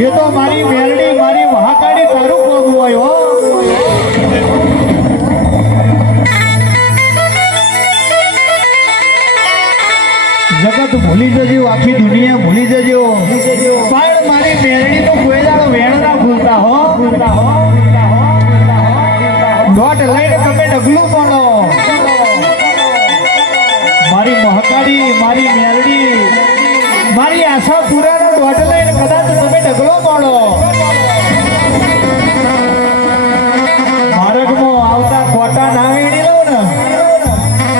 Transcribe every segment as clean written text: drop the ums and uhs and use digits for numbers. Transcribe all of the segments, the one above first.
એ તો મારી મેરડી મારી મહાકાળી તારું કોમ હોય હો જગત ભૂલી જજો આખી દુનિયા ભૂલી જજો પણ મારી મેરડી તો કોઈ દાડો વેણ ના ભૂલતા હો દોટ લઈને તમે ડગલું પડો મારી મહાકાળી મારી મેરડી મારી આશા પૂરાનો દોટ લઈને કદાચ તમે ડગલો પડો માર્ગમાં આવતા ખોટા ના વેણી લઉં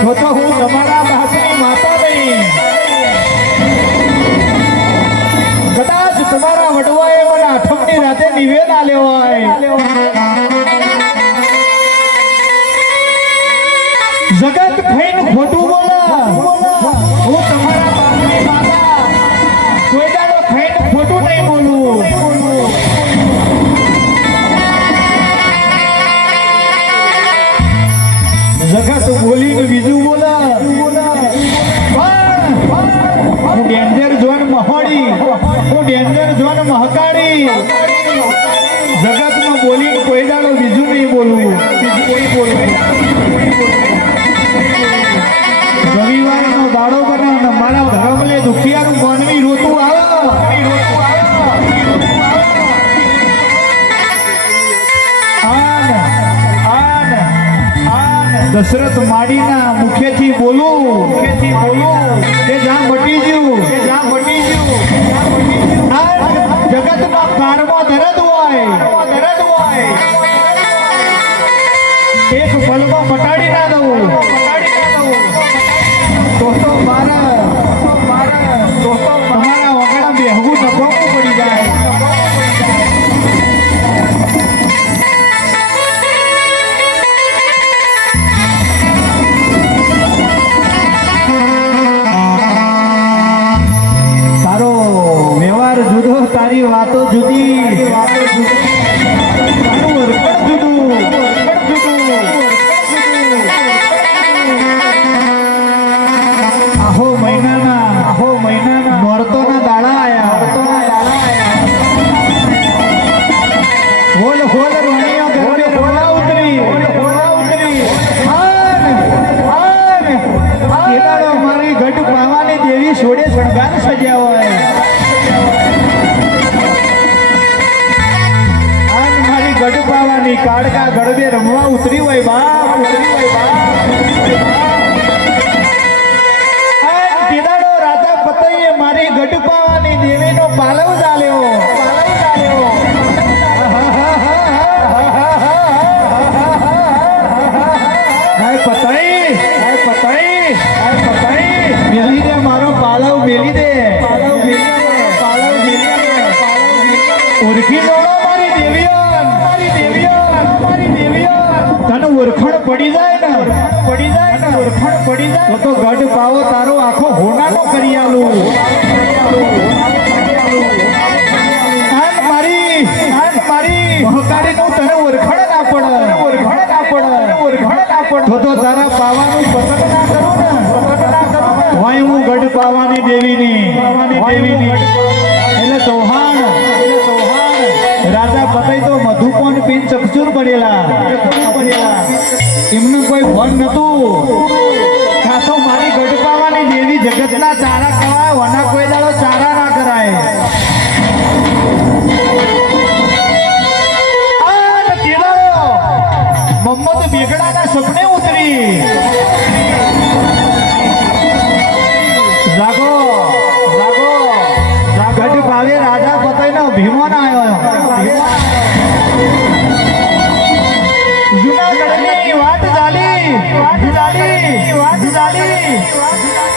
ને તો હું તમારા બાપની માતા નહીં કદાચ તમારા વડવાએ મને આઠમની રાતે નિવેદ આલ્યો હોય જગત ખાઈને ખોટું બોલા હું તમારા બાપની માતા કોઈ દાડો ખાઈને ખોટું નહીં બોલું જગત બોલીને બીજું બોલા હું ડેન્જર જોન મહોડી હું ડેન્જર જોન મહકાળી જગતમાં બોલીને કોઈ દાડો બીજું નહીં બોલવું બીજું કોઈ બોલવું રવિવારનો દાડો બને અને મારા ધર્મને દુખિયાનું માનવી રોતું આવે દશરથ માડીના મુખેથી બોલું કે જ્યાં મટી ગયું જગતમાં કારમાં દરદ હોય એક પલમાં મટાડી ના દઉં તો મારા તમારા વગડા બેહવું નફાવું પડી જાય તારી વાતો જુદી તારું વર્કડ જુદું આહો મહિનાના નોરતોના દાડા આયા હોલ રોણીઓ ઘરે હોલા ઉતરી કેદાડો મારી ઘટ પાવાની દેવી છોડે શણગાર સજ્યા હોય ગડપાવાની કાળકા ગડબે રમવા ઉતરી હોય બાપ કેદાડો રાજા પતઈએ મારી ગડપાવાની દેવીનો પાલવ ચાલ્યો મેલી દે મારો પાલવ મેલી દે ઓળખી દોડો મારી દેવીઓ તને ઓળખાણ પડી જાય ને ઓળખાણ પડી જાય તો ગઢ પાવો તારો આખો હોનાનો કરી આલું મારી મહકાળીનું તને ઓળખાણ ના પડે તો તારા પાવાનું પસંદ ના કરું ને હોય હું ગઢ પાવાની દેવીની એટલે ચૌહાણ રાજા પતઈ તો મધુકોન પીન ચકચૂર પડેલા એમનું કોઈ ભણ નતું કાતો મારી ગઢપાવાની દેવી જગતના ચારા કરાય વના કોઈ દાડો ચારા ના કરાય મમ્મદ બેગડાના સપને ઉતરી જાગો ગઢ ભાવે રાજા પતઈ નો ભીમો ના આવ્યો જુનાગઢની વાત ચાલી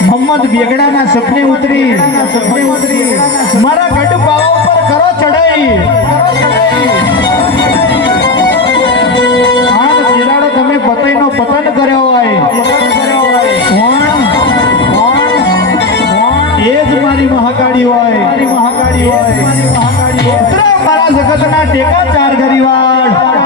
મોહમ્મદ બેગડાના સપને ઉતરી મારા ગઢ પાવા ઉપર કરો ચડાઈ તમે પતઈનો પતન કર્યો હોય એ જ મારી મહાકાળી હોય મારા જગતના ટેકા ચાર ગરીવાડ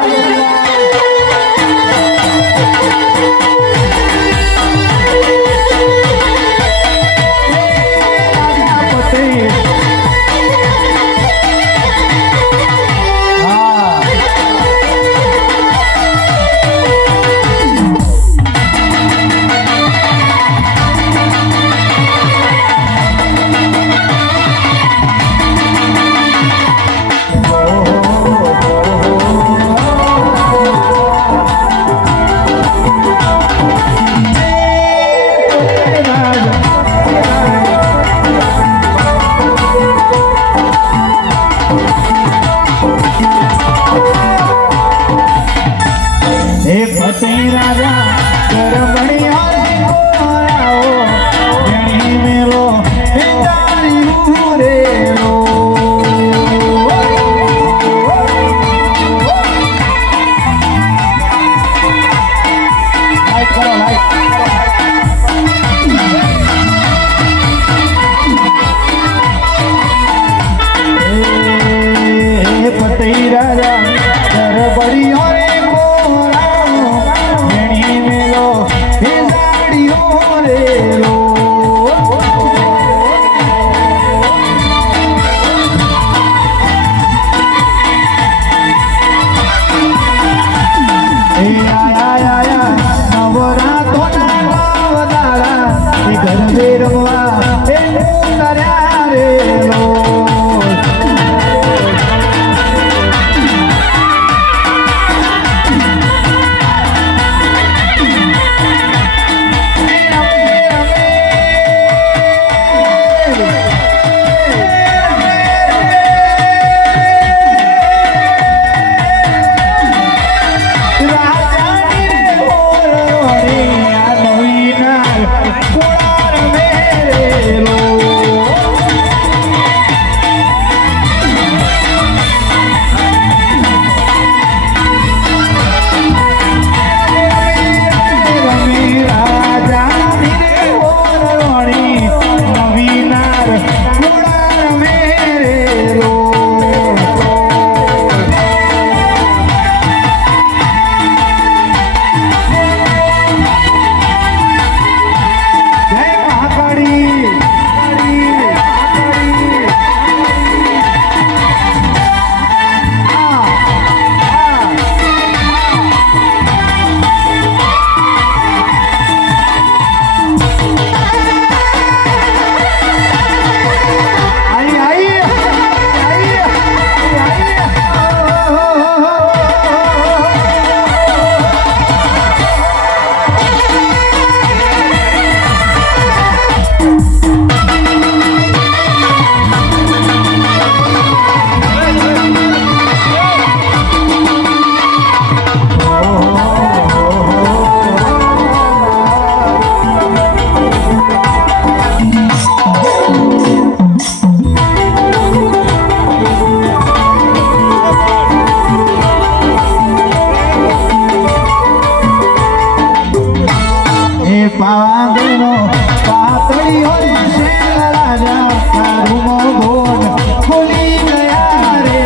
કર્યા રે પાવાગઢનો પાતળી હોય છે રાજા તારું મોઢ ખોલી ગયા રે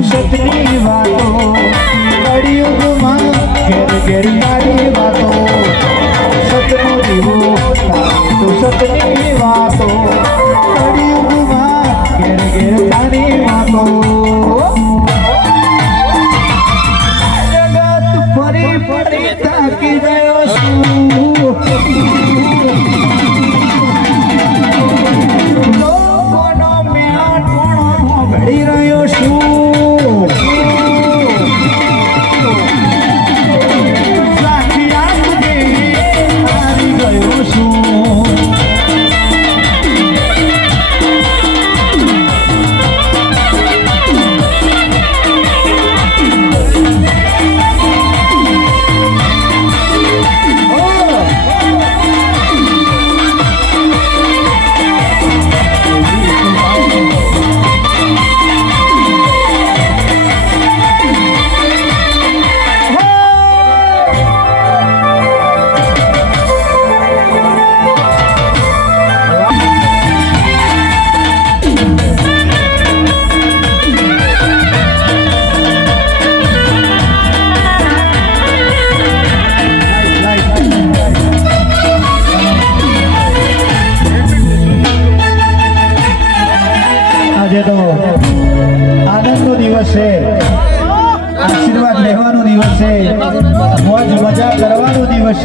સતની વાતો કળિયુગમાં ઘેર ઘેર તારી વાતો સતનો દીવો તો સતની વાતો કળિયુગમાં ઘેર ઘેર તારી વાતો જગત ફરી ફરી થાકી ગયો છું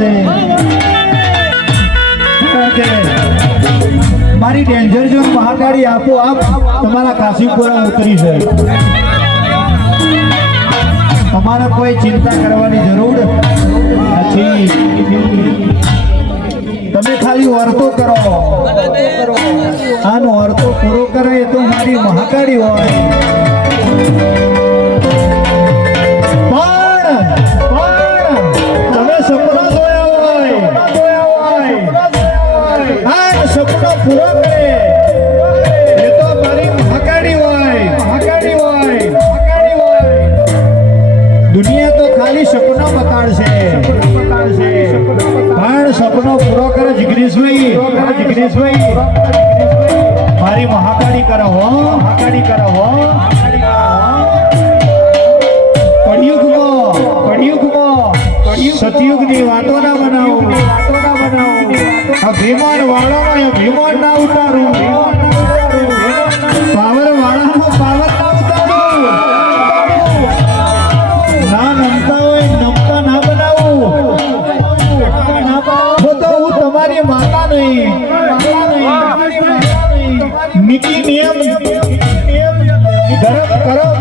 છે. કારણ કે મારી ડેન્જર ઝોન મહાકાળી આપોઆપ તમારા કાશીપુરા ઉતરી છે. તમારે કોઈ ચિંતા કરવાની જરૂર નથી. તમે ખાલી વર્તો કરો, આનો વર્તો પૂરો કરે એ તો મારી મહાકાળી હોય. પણ તમે સપના જોયા હોય, આ સપનો પૂરો કરે એ તો મારી મહાકાળી હોય. દુનિયા તો ખાલી સપના બતાડશે, પણ સપનો પૂરો કરે જિગ્નેશભાઈ મારી મહાકાળી કરો હો. કળિયુગમાં સતયુગની વાતો ના બનાવો. આ ભીમાન વાળામાં ભીમાન ના ઉતારું, પાવર વાળામાં પાવર ના ઉતારું. ના નમતા હોય નમતા ના બનાવું. તો હું તમારી માતા નહીં. નીતિ નિયમ ધર્મ કરમ.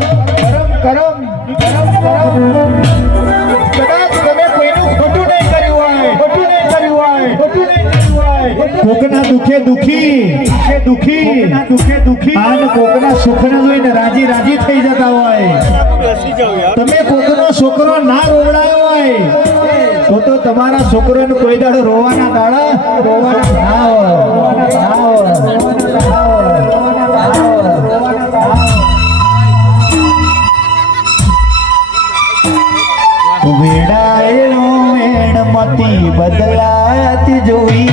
કદાચ તમે કોઈનું ખોટું નહીં કર્યું હોય, કોકના દુખે દુખી અને કોકના સુખને જોઈને રાજી થઈ જતા હોય. તમે કોકનો છોકરો ના રોવડાયો હોય તો તમારા છોકરોને કોઈ દાડો રોવાના દાડા ના હોય. વેડાયેલો વેણમતી બદલાતી જોઈ,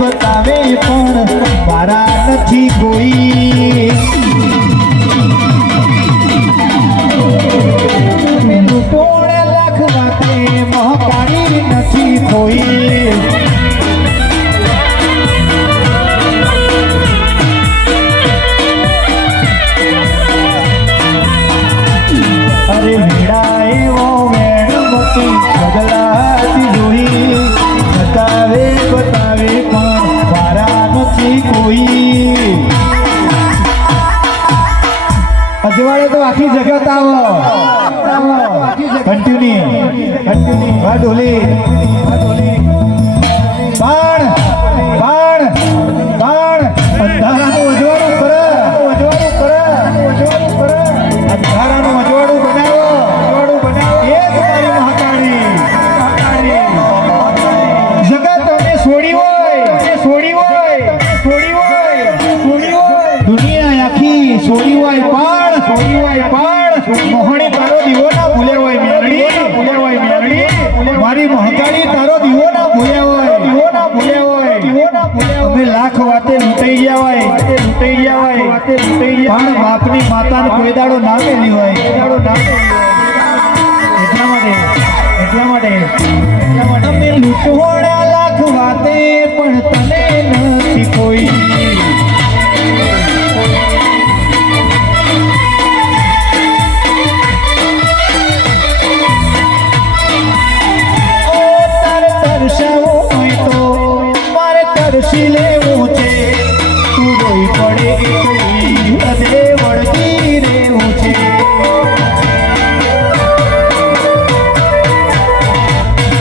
બતાવે પણ મારા નથી કોઈ. કોણે લાખ વાતે મહાકાળી નથી કોઈ. અરે વીડા એવો વેણમતી બદલાતી જોઈ, બતાવે પણ મારા નથી કોઈ. અજવાળે તો આખી જગત આવો કન્ટિન્યુ ઢોલી. પણ અંધારાનું અજવાળું કરે, અંધારાનું અજવાળું બનાવો. એક મારી મહાકાળી. જગત અમે છોડી હોય, દુનિયા આખી છોડી હોય પણ મોહણી તારો દીવો ના ભૂલે હોય મેળડી. મારી મહાકાળી તારો દીવો ના ભૂલે હોય. અમે લાખ વાતે લૂંટાઈ ગયા હોય, પણ બાપની માતાને કોઈ દાડો ના મેલી હોય. એટલા માટે અમે લૂંટવાડા લાખ વાતે પણ તને નથી કોઈ. તરસી લેવું છે, તું રોઈ પડે એટલી હદે વળગી રહેવું છે.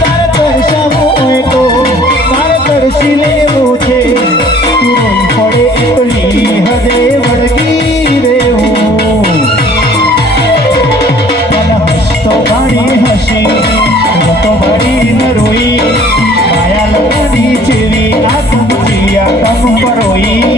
તારે તરસાવું હોય તો મારે તરસી લેવું છે, તું રોઈ પડે એટલી હદે વળગી રહેવું. મને હસતો ભાડી હસી, તો ભાડી ન રોઈ, માયા લગાડી જેવી આ તુમચિયા તમ પરોઈ.